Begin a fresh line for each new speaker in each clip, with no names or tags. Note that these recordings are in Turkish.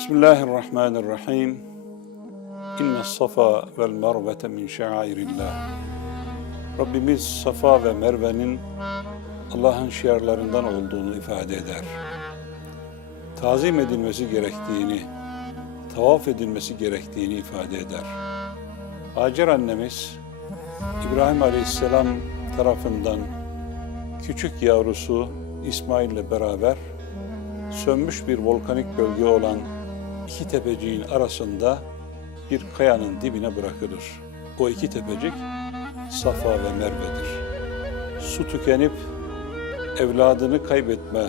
Bismillahirrahmanirrahim. İnne safa vel mervete min şairillah. Rabbimiz Safa ve Merve'nin Allah'ın şiarlarından olduğunu ifade eder. Tazim edilmesi gerektiğini, tavaf edilmesi gerektiğini ifade eder. Hacer annemiz İbrahim Aleyhisselam tarafından küçük yavrusu İsmail ile beraber sönmüş bir volkanik bölge olan iki tepeciğin arasında bir kayanın dibine bırakılır. O iki tepecik Safa ve Merve'dir. Su tükenip evladını kaybetme,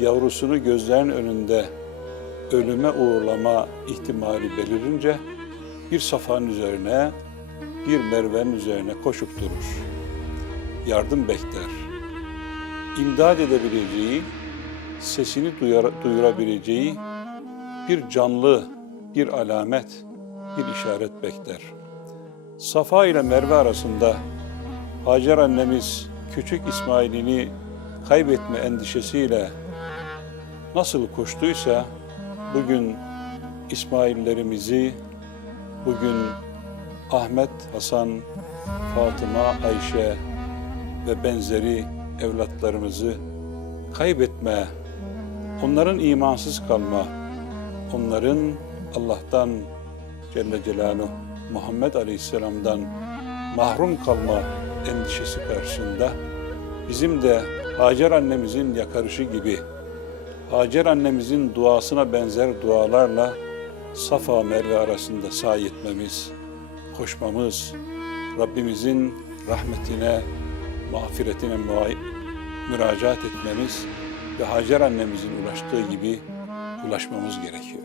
yavrusunu gözlerin önünde ölüme uğurlama ihtimali belirince bir Safa'nın üzerine, bir Merve'nin üzerine koşup durur. Yardım bekler. İmdad edebileceği, sesini duyar, duyurabileceği bir canlı, bir alamet, bir işaret bekler. Safa ile Merve arasında Hacer annemiz küçük İsmail'ini kaybetme endişesiyle nasıl koştuysa bugün İsmaillerimizi, bugün Ahmet, Hasan, Fatıma, Ayşe ve benzeri evlatlarımızı kaybetme, onların imansız kalma, onların Allah'tan Celle Celaluhu Muhammed Aleyhisselam'dan mahrum kalma endişesi karşısında bizim de Hacer annemizin yakarışı gibi Hacer annemizin duasına benzer dualarla Safa Merve arasında sahi etmemiz, koşmamız, Rabbimizin rahmetine, mağfiretine müracaat etmemiz ve Hacer annemizin ulaştığı gibi ulaşmamız gerekiyor.